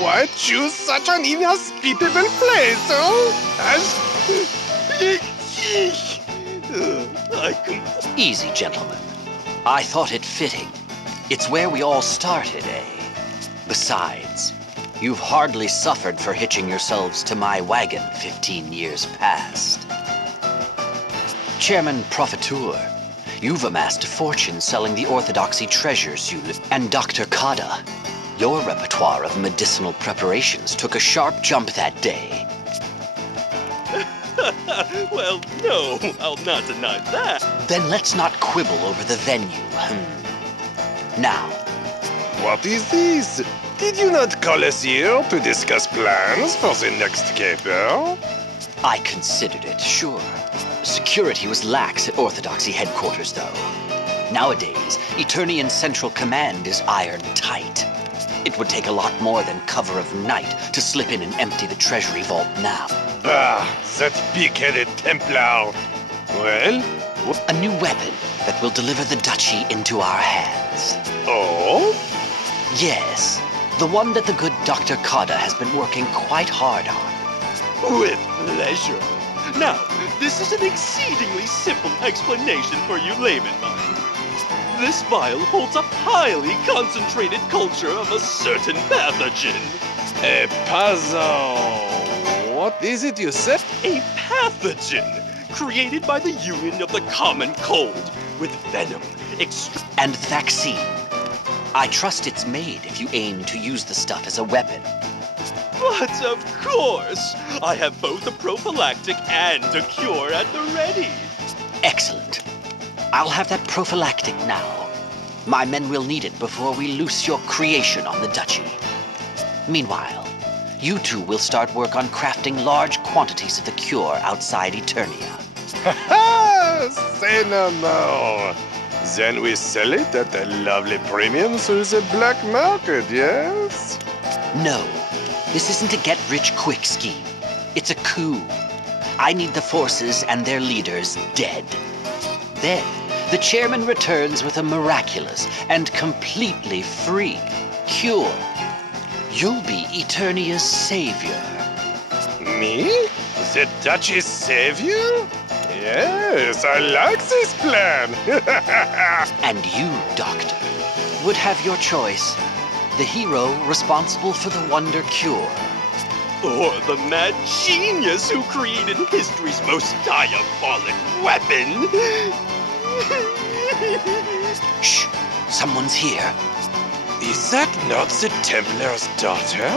Why choose such an inhospitable place, oh? Easy, gentlemen. I thought it fitting. It's where we all started, eh? Besides, you've hardly suffered for hitching yourselves to my wagon 15 years past. Chairman Profiteur, you've amassed a fortune selling the orthodoxy treasures you... And Dr. Qada, your repertoire of medicinal preparations took a sharp jump that day. Well, no, I'll not deny that. Then let's not quibble over the venue. Now, What is this? Did you not call us here to discuss plans for the next caper? I considered it, sure. Security was lax at Orthodoxy headquarters, though. Nowadays, Eternian Central Command is iron tight. It would take a lot more than cover of night to slip in and empty the treasury vault now. Ah, that big-headed Templar. Well, A new weapon that will deliver the duchy into our hands. oh? Yes, the one that the good Dr. Qada has been working quite hard on. With pleasure. Now, this is an exceedingly simple explanation for you layman mind. This vial holds a highly concentrated culture of a certain pathogen. A puzzle. What is it you said? A pathogen created by the union of the common cold with venom And the vaccine. I trust it's made if you aim to use the stuff as a weapon. But of course, I have both a prophylactic and a cure at the ready. Excellent. I'll have that prophylactic now. My men will need it before we loose your creation on the duchy. Meanwhile, you two will start work on crafting large quantities of the cure outside Eternia. Ha! Say no more. Then we sell it at a lovely premium through the black market, yes? No, this isn't a get-rich-quick scheme. It's a coup. I need the forces and their leaders dead. Then, the chairman returns with a miraculous and completely free cure. You'll be Eternia's savior. Me? The Duchy's savior? Yes, I like this plan. And you, Doctor, would have your choice. The hero responsible for the wonder cure. Or the mad genius who created history's most diabolic weapon. Shh! Someone's here. Is that not the Templar's daughter?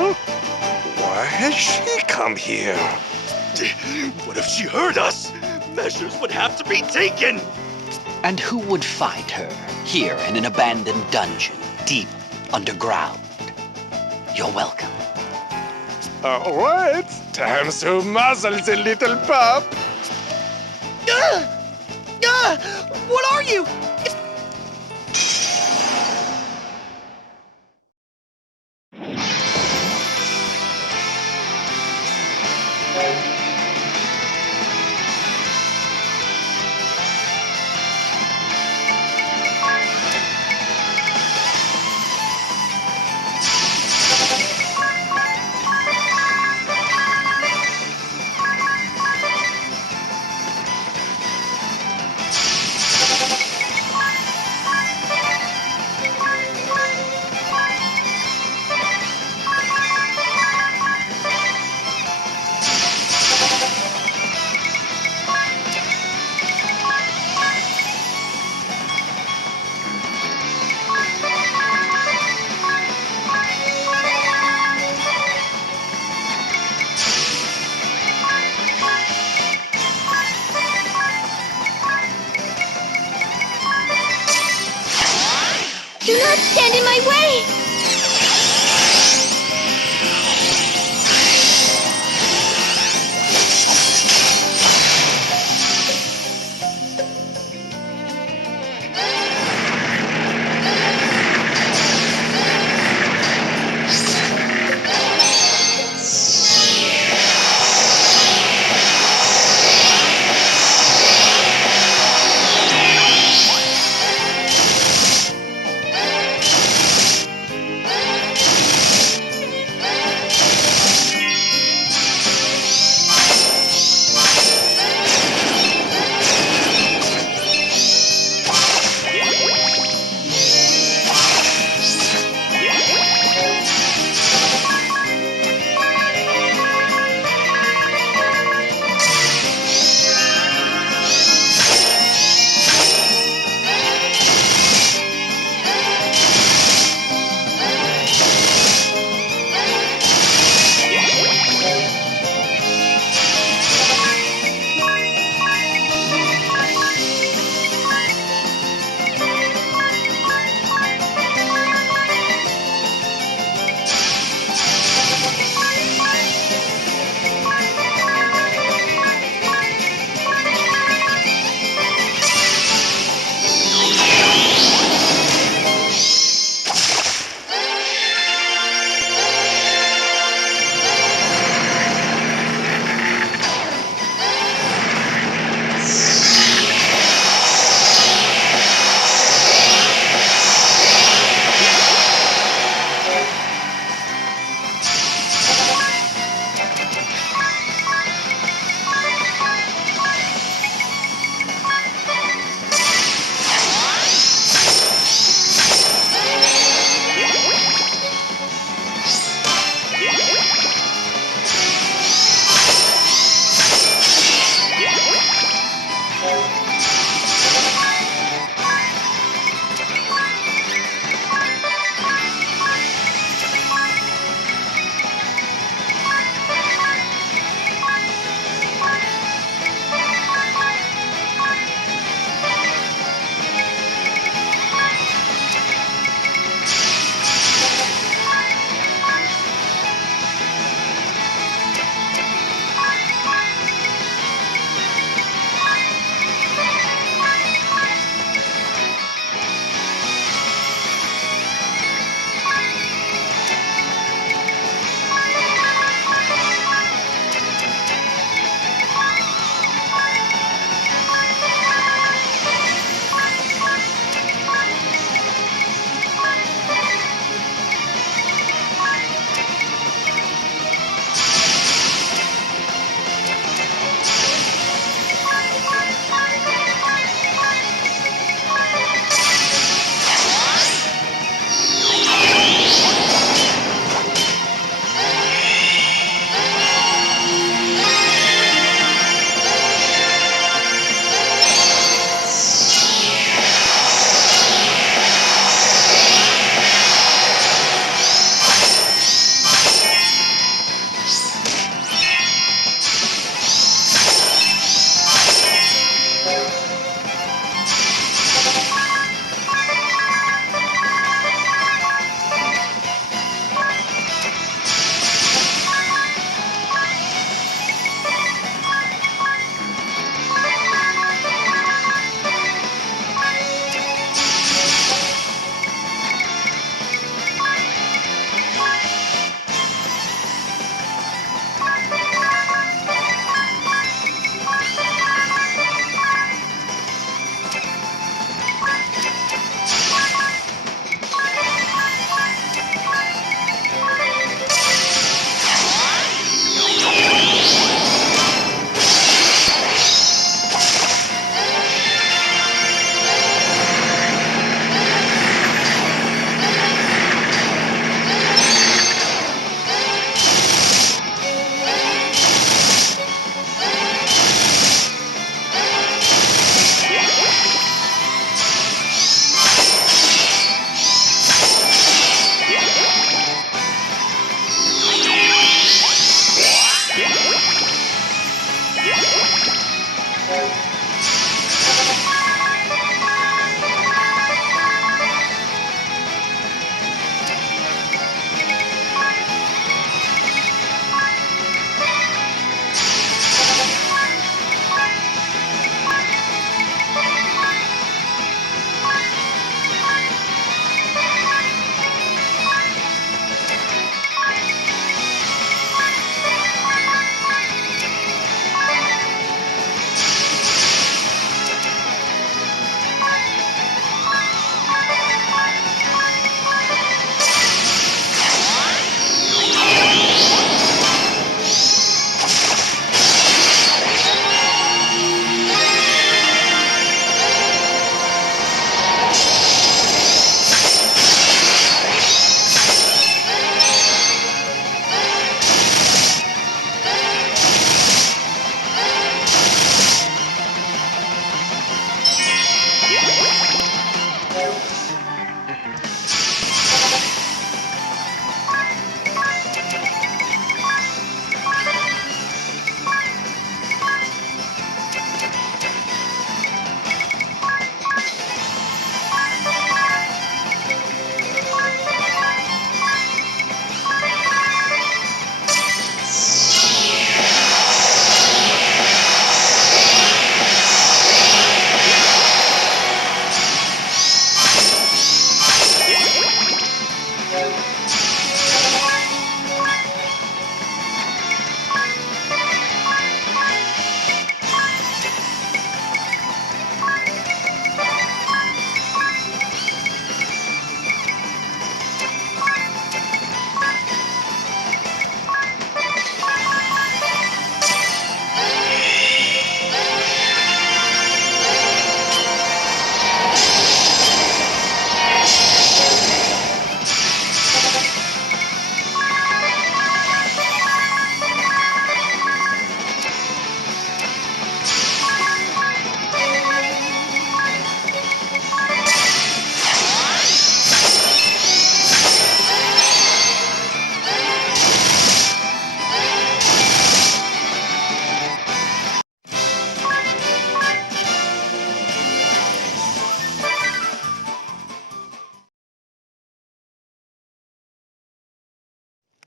Why has she come here? What if she heard us? Measures would have to be taken. And who would find her here in an abandoned dungeon, deep underground? You're welcome. All right, time to muzzle the little pup. What are you?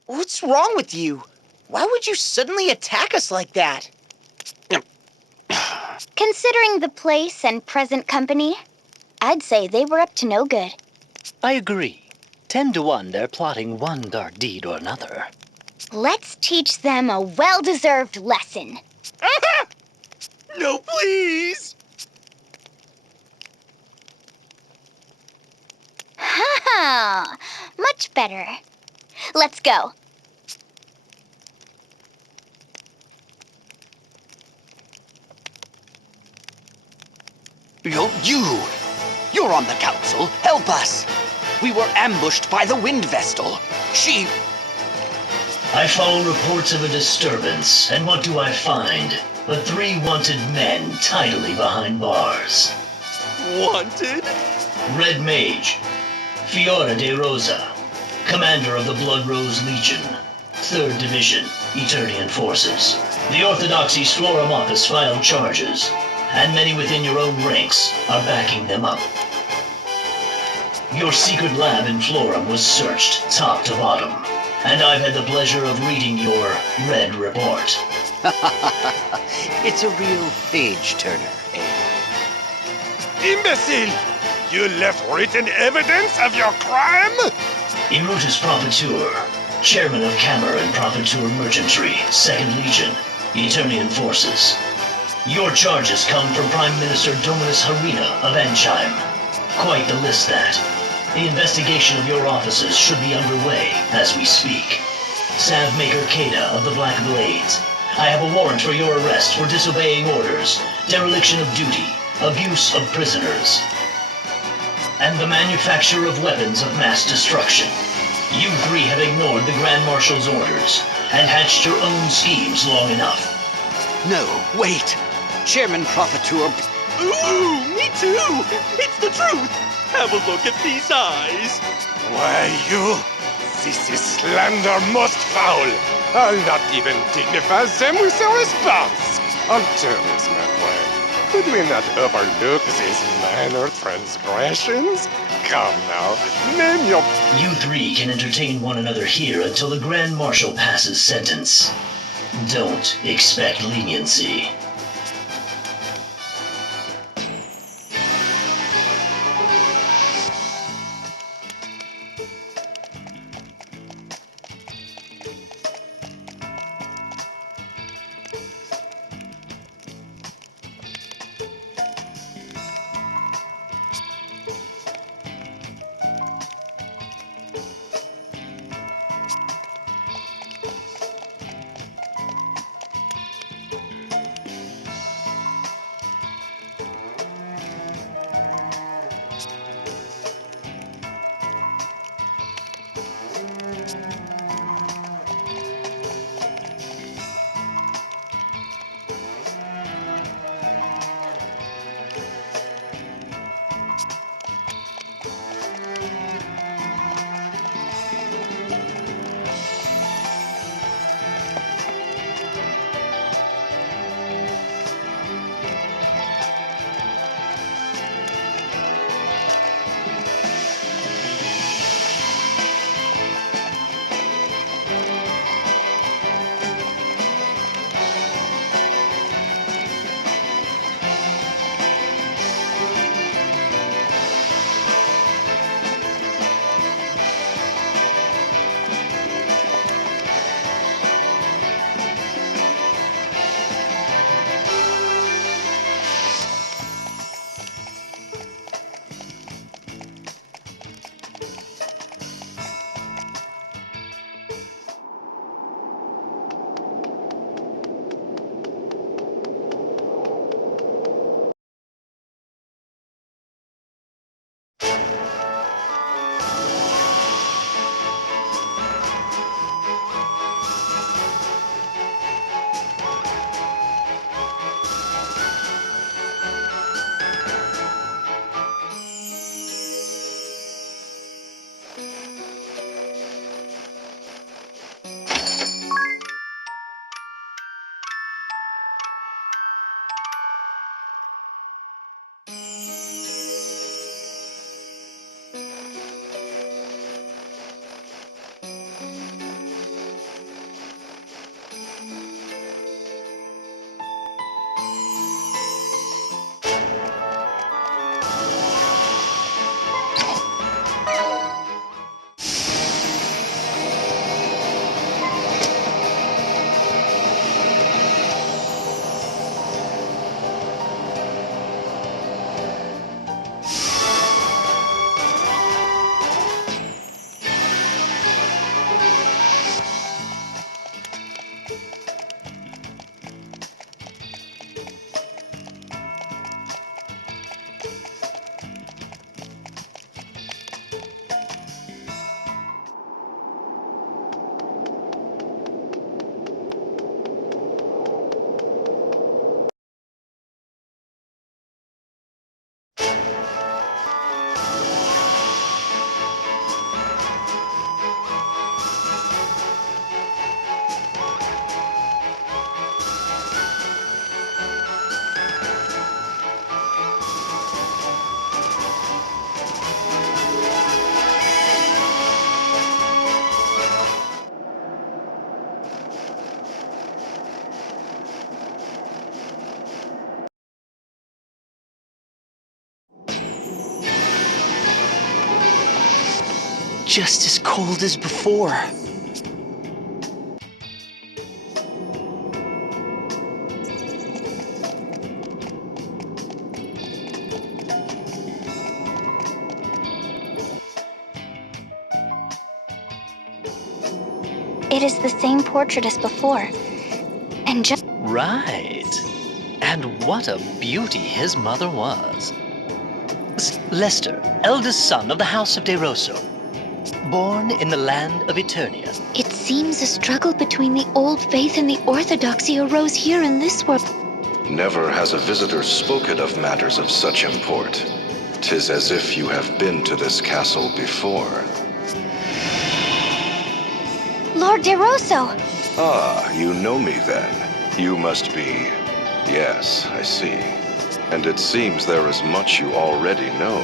What's wrong with you? Why would you suddenly attack us like that? Considering the place and present company, I'd say they were up to no good. I agree. 10 to 1, they're plotting one dark deed or another. Let's teach them a well-deserved lesson. No, please! Ha ha! Much better. Let's go. You're on the council. Help us. We were ambushed by the wind vestal. She... I follow reports of a disturbance, and what do I find? But 3 wanted men tidily behind bars. Wanted? Red Mage, Fiora DeRosa, commander of the Blood Rose Legion, 3rd Division, Eternian Forces. The Orthodoxy's Floramachus filed charges, and many within your own ranks are backing them up. Your secret lab in Florum was searched top to bottom, and I've had the pleasure of reading your Red Report. It's a real page-turner, eh? Imbecile! You left written evidence of your crime? Emeritus Profiteur, chairman of Camera and Profiteur Merchantry, 2nd Legion, Eternian Forces. Your charges come from Prime Minister Dominus Harina of Anchime. Quite the list, that. The investigation of your offices should be underway as we speak. Salve-maker Qada of the Black Blades. I have a warrant for your arrest for disobeying orders, dereliction of duty, abuse of prisoners, and the manufacture of weapons of mass destruction. You 3 have ignored the Grand Marshal's orders and hatched your own schemes long enough. No, wait. Chairman Profiteur... Ooh, me too! It's the truth! Have a look at these eyes! Why, you... This is slander most foul. I'll not even dignify them with a response. Alternus, my friend. Could we not overlook these minor transgressions? Come now, name your... You 3 can entertain one another here until the Grand Marshal passes sentence. Don't expect leniency. just as cold as before. It is the same portrait as before. And just Right. And what a beauty his mother was. Lester, eldest son of the House of DeRosa, born in the land of Eternia. It seems a struggle between the old faith and the orthodoxy arose here in this world. Never has a visitor spoken of matters of such import. 'Tis as if you have been to this castle before. Lord DeRosa! Ah, you know me then. You must be... Yes, I see. And it seems there is much you already know.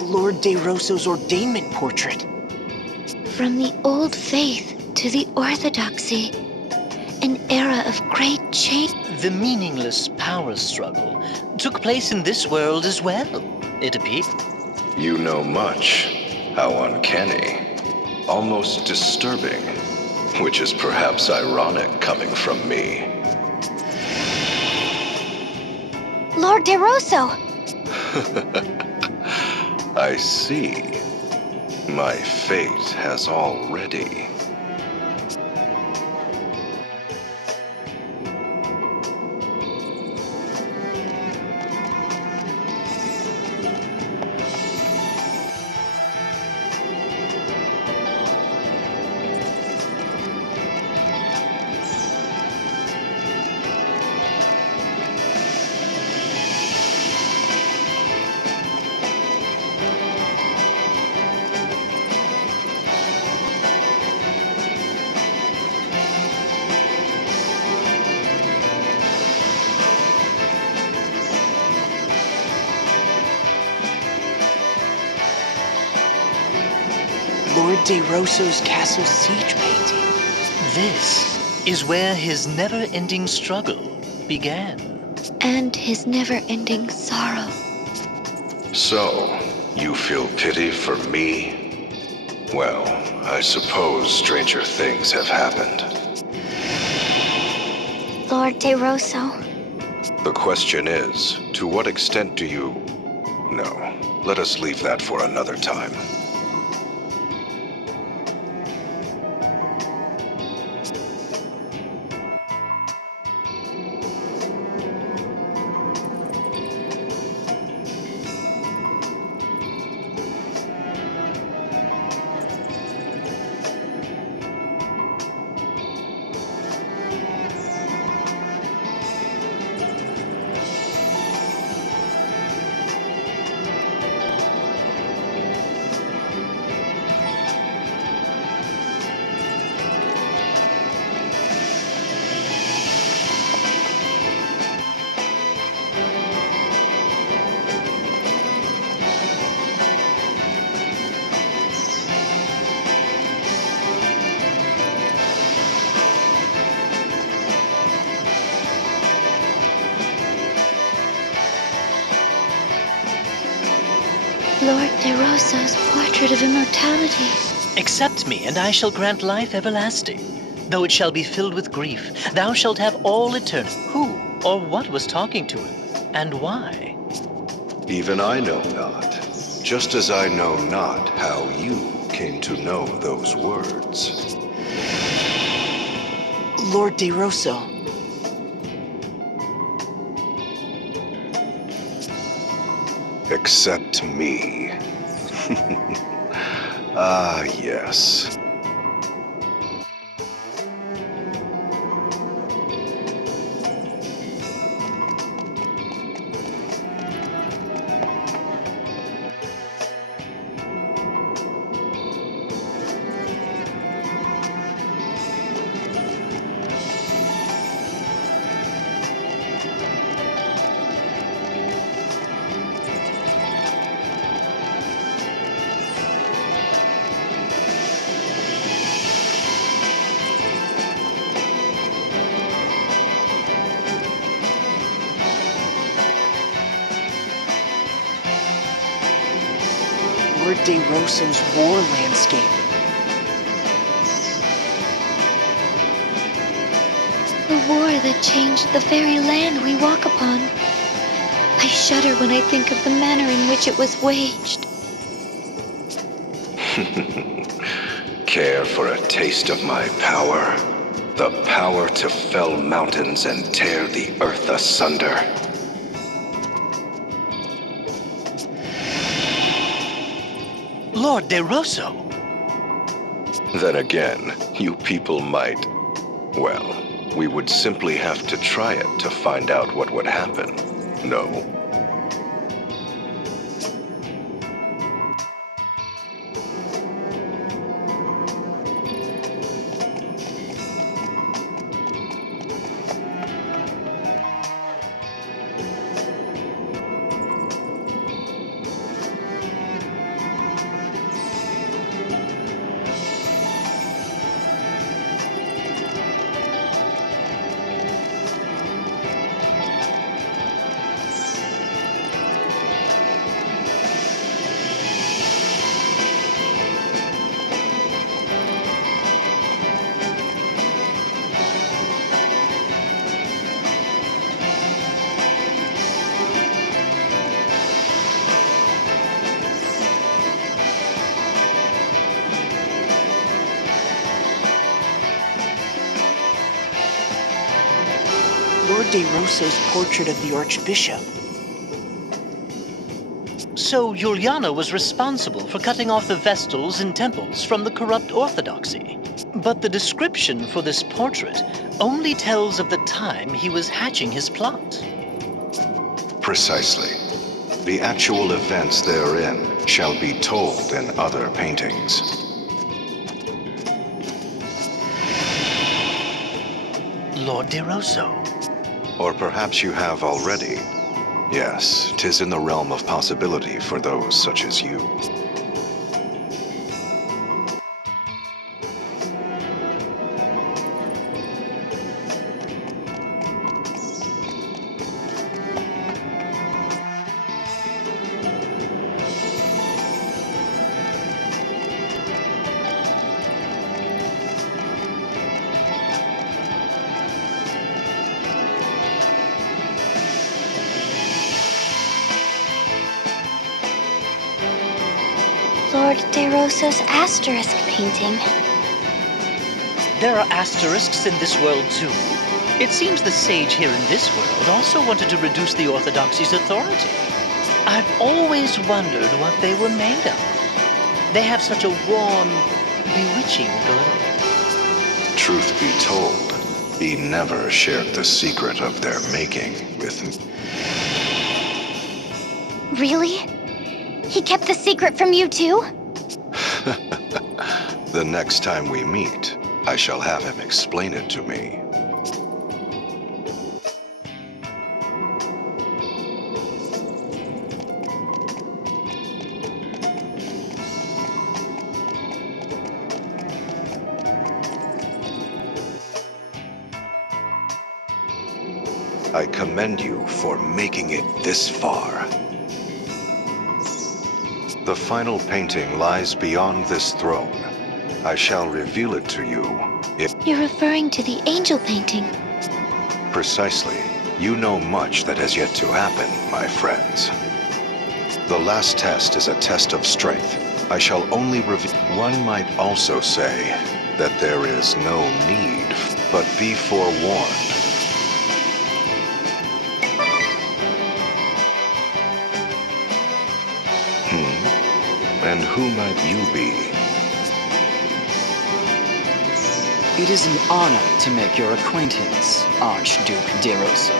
Lord DeRosa's ordainment portrait. From the old faith to the orthodoxy, an era of great change. The meaningless power struggle took place in this world as well, it appears. You know much. How uncanny. Almost disturbing. Which is perhaps ironic coming from me. Lord DeRosa! I see. My fate has already... Lord DeRosa's castle siege painting. This is where his never-ending struggle began. And his never-ending sorrow. So, you feel pity for me? Well, I suppose stranger things have happened. Lord DeRosa. The question is, to what extent do you... No, let us leave that for another time. Lord DeRosa's portrait of immortality. Accept me, and I shall grant life everlasting. Though it shall be filled with grief, thou shalt have all eternity. Who or what was talking to him, and why? Even I know not. Just as I know not how you came to know those words. Lord DeRosa. Except me. Ah, yes. DeRosa's war landscape. The war that changed the very land we walk upon. I shudder when I think of the manner in which it was waged. Care for a taste of my power? The power to fell mountains and tear the earth asunder. Lord DeRosa! Then again, you people might... Well, we would simply have to try it to find out what would happen. No? Lord DeRosa's portrait of the Archbishop. So Juliana was responsible for cutting off the vestals and temples from the corrupt orthodoxy. But the description for this portrait only tells of the time he was hatching his plot. Precisely. The actual events therein shall be told in other paintings. Lord DeRosa. Or perhaps you have already. Yes, 'tis in the realm of possibility for those such as you. Lord DeRosa's asterisk painting. There are asterisks in this world, too. It seems the sage here in this world also wanted to reduce the orthodoxy's authority. I've always wondered what they were made of. They have such a warm, bewitching glow. Truth be told, he never shared the secret of their making with me. Really? He kept the secret from you too? The next time we meet, I shall have him explain it to me. I commend you for making it this far. The final painting lies beyond this throne. I shall reveal it to you if... You're referring to the angel painting. Precisely. You know much that has yet to happen, my friends. The last test is a test of strength. I shall only reveal... One might also say that there is no need, but be forewarned. And who might you be? It is an honor to make your acquaintance, Archduke DeRosa.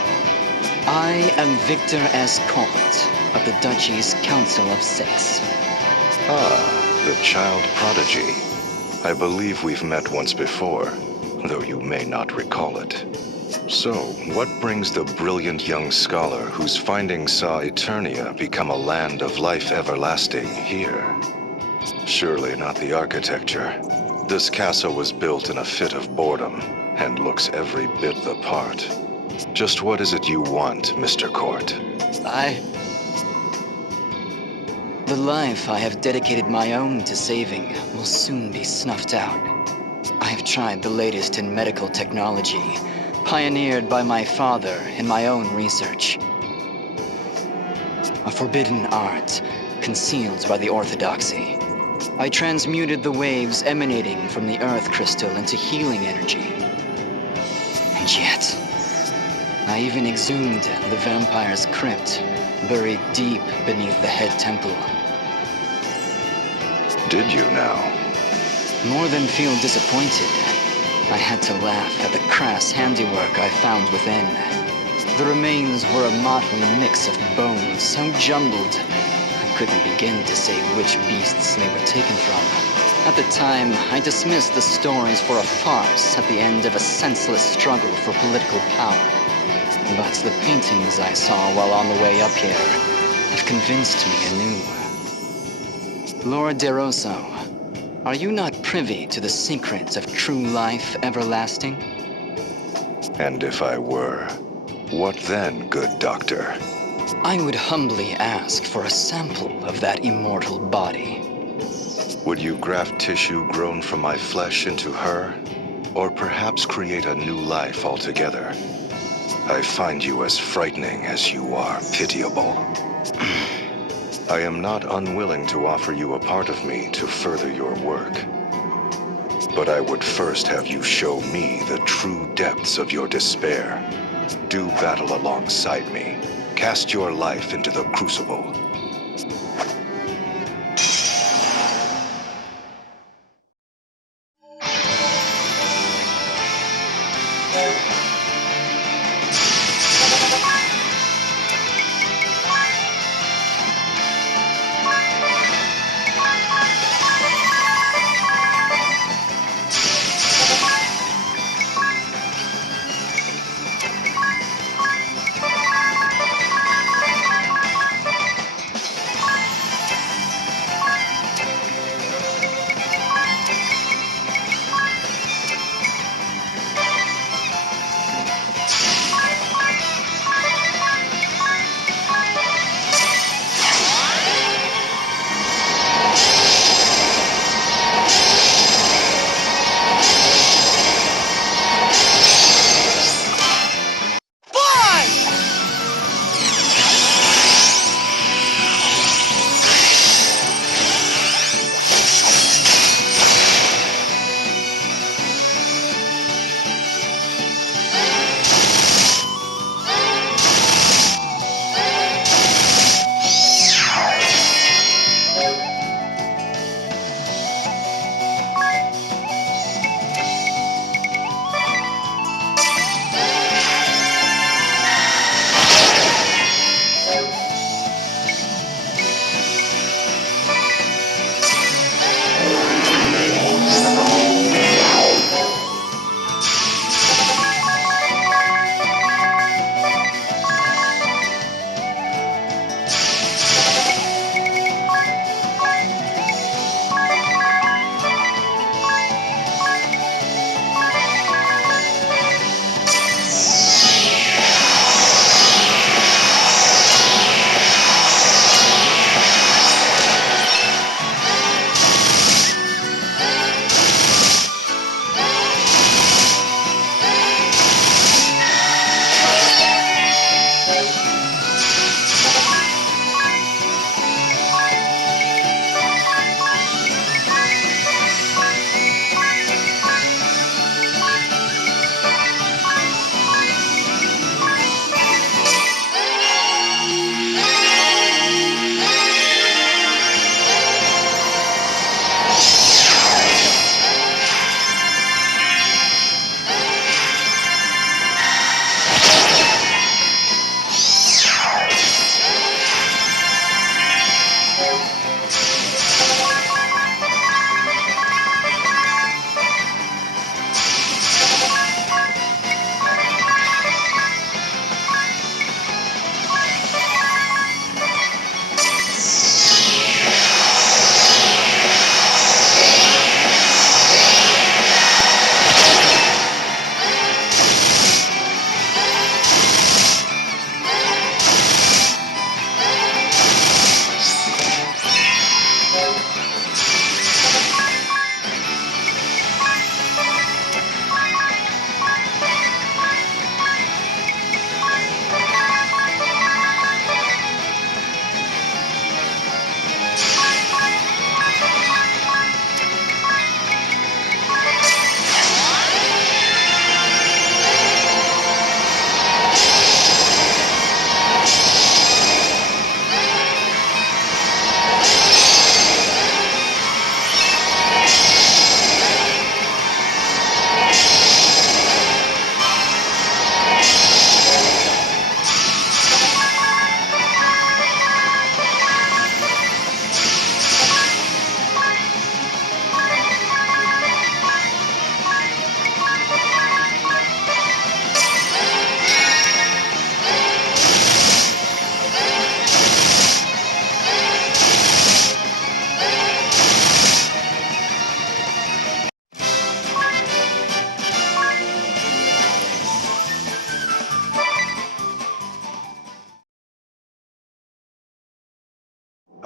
I am Victor S. Comte of the Duchy's Council of Six. Ah, the child prodigy. I believe we've met once before, though you may not recall it. So, what brings the brilliant young scholar whose findings saw Eternia become a land of life everlasting here? Surely not the architecture. This castle was built in a fit of boredom, and looks every bit the part. Just what is it you want, Mr. Court? The life I have dedicated my own to saving will soon be snuffed out. I have tried the latest in medical technology, pioneered by my father in my own research. A forbidden art, concealed by the orthodoxy. I transmuted the waves emanating from the earth crystal into healing energy. And yet, I even exhumed the vampire's crypt, buried deep beneath the head temple. Did you now? More than feel disappointed, I had to laugh at the crass handiwork I found within. The remains were a motley mix of bones so jumbled, I couldn't begin to say which beasts they were taken from. At the time, I dismissed the stories for a farce at the end of a senseless struggle for political power. But the paintings I saw while on the way up here have convinced me anew. Lord DeRosa, are you not privy to the secret of true life everlasting? And if I were, what then, good doctor? I would humbly ask for a sample of that immortal body. Would you graft tissue grown from my flesh into her? Or perhaps create a new life altogether? I find you as frightening as you are pitiable. I am not unwilling to offer you a part of me to further your work. But I would first have you show me the true depths of your despair. Do battle alongside me. Cast your life into the crucible.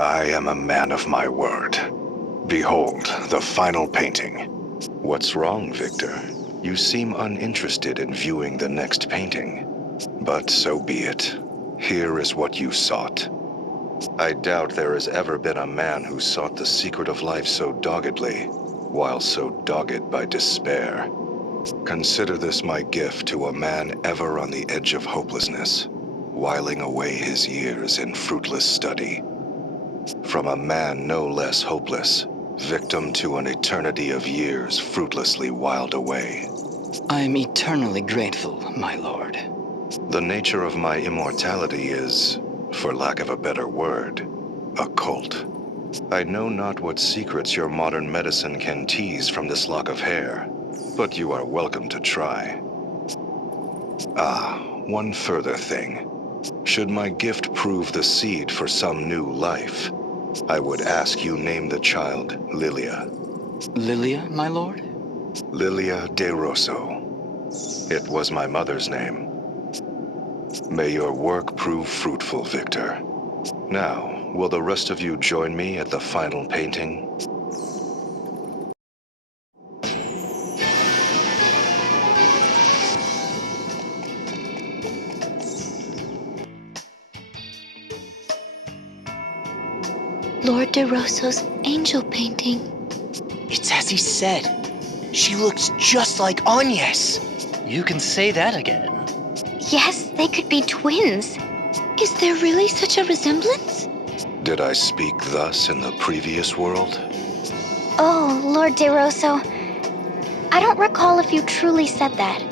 I am a man of my word. Behold, the final painting. What's wrong, Victor? You seem uninterested in viewing the next painting. But so be it. Here is what you sought. I doubt there has ever been a man who sought the secret of life so doggedly, while so dogged by despair. Consider this my gift to a man ever on the edge of hopelessness, whiling away his years in fruitless study. From a man no less hopeless, victim to an eternity of years fruitlessly whiled away. I am eternally grateful, my lord. The nature of my immortality is, for lack of a better word, occult. I know not what secrets your modern medicine can tease from this lock of hair, but you are welcome to try. Ah, one further thing. Should my gift prove the seed for some new life, I would ask you name the child Lilia. Lilia, my lord? Lilia DeRosa. It was my mother's name. May your work prove fruitful, Victor. Now, will the rest of you join me at the final painting? Lord DeRosa's angel painting. It's as he said. She looks just like Agnes. You can say that again. Yes, they could be twins. Is there really such a resemblance? Did I speak thus in the previous world? Oh, Lord DeRosa. I don't recall if you truly said that.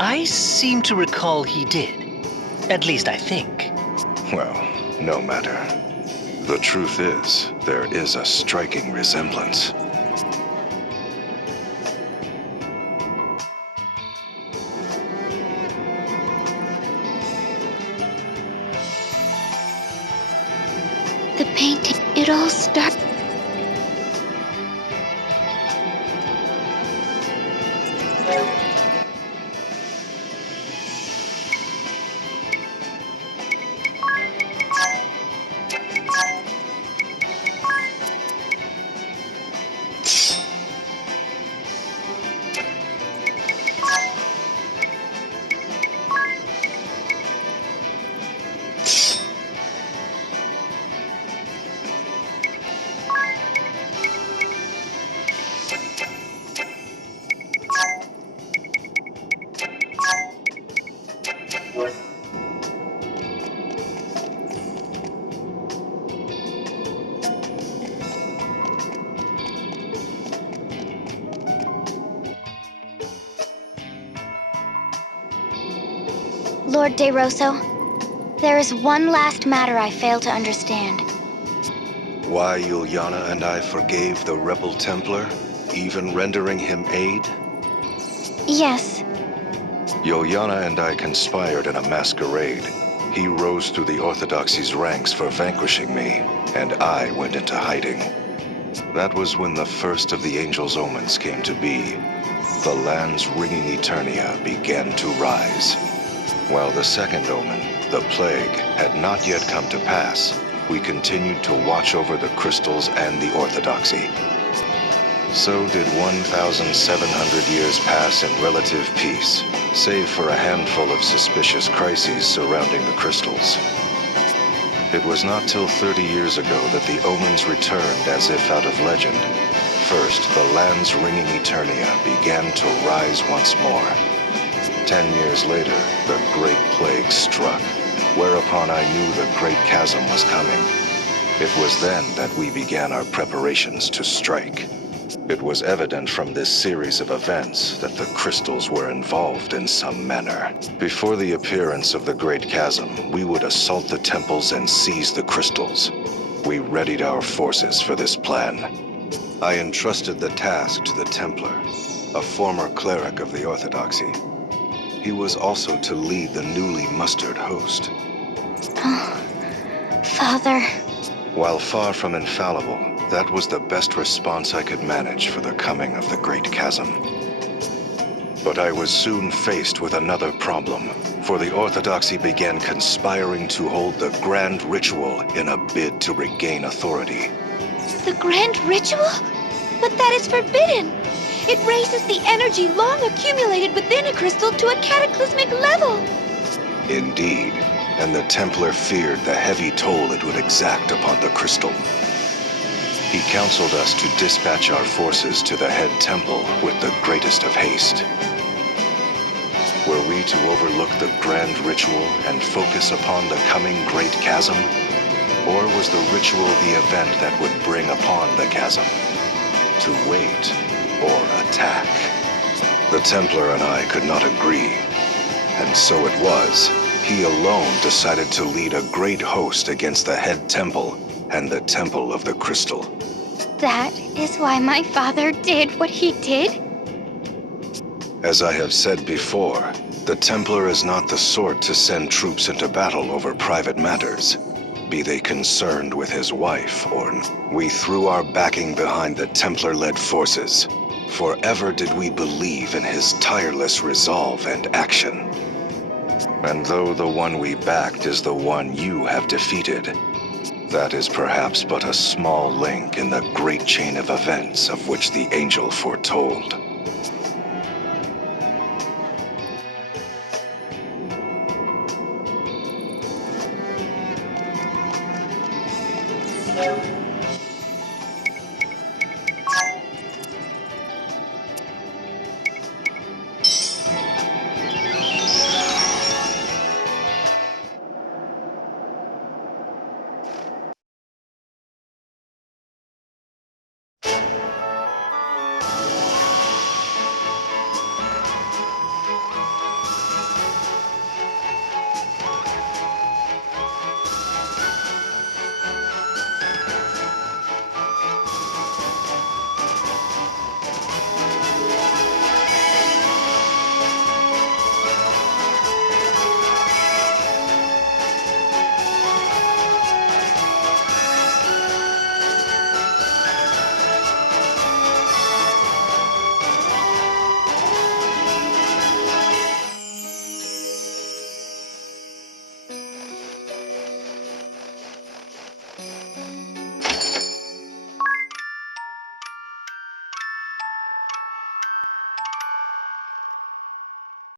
I seem to recall he did. At least I think. Well, no matter. The truth is, there is a striking resemblance. The painting, it all starts. Lord DeRosa, there is one last matter I fail to understand. Why Yuliana and I forgave the rebel Templar, even rendering him aid? Yes. Yuliana and I conspired in a masquerade. He rose through the Orthodoxy's ranks for vanquishing me, and I went into hiding. That was when the first of the Angel's omens came to be. The land's ringing Eternia began to rise. While the second omen, the plague, had not yet come to pass, we continued to watch over the crystals and the Orthodoxy. So did 1,700 years pass in relative peace, save for a handful of suspicious crises surrounding the crystals. It was not till 30 years ago that the omens returned as if out of legend. First, the land's ringing Eternia began to rise once more. 10 years later, the Great Plague struck, whereupon I knew the Great Chasm was coming. It was then that we began our preparations to strike. It was evident from this series of events that the crystals were involved in some manner. Before the appearance of the Great Chasm, we would assault the temples and seize the crystals. We readied our forces for this plan. I entrusted the task to the Templar, a former cleric of the Orthodoxy. He was also to lead the newly mustered host. Oh, Father. While far from infallible, that was the best response I could manage for the coming of the Great Chasm. But I was soon faced with another problem, for the Orthodoxy began conspiring to hold the Grand Ritual in a bid to regain authority. The Grand Ritual? But that is forbidden! It raises the energy long accumulated within a crystal to a cataclysmic level! Indeed, and the Templar feared the heavy toll it would exact upon the crystal. He counseled us to dispatch our forces to the head temple with the greatest of haste. Were we to overlook the grand ritual and focus upon the coming great chasm? Or was the ritual the event that would bring upon the chasm? To wait or attack? The Templar and I could not agree. And so it was, he alone decided to lead a great host against the head temple and the Temple of the Crystal. That is why my father did what he did? As I have said before, the Templar is not the sort to send troops into battle over private matters, be they concerned with his wife or... We threw our backing behind the Templar-led forces. Forever did we believe in his tireless resolve and action. And though the one we backed is the one you have defeated, that is perhaps but a small link in the great chain of events of which the Angel foretold.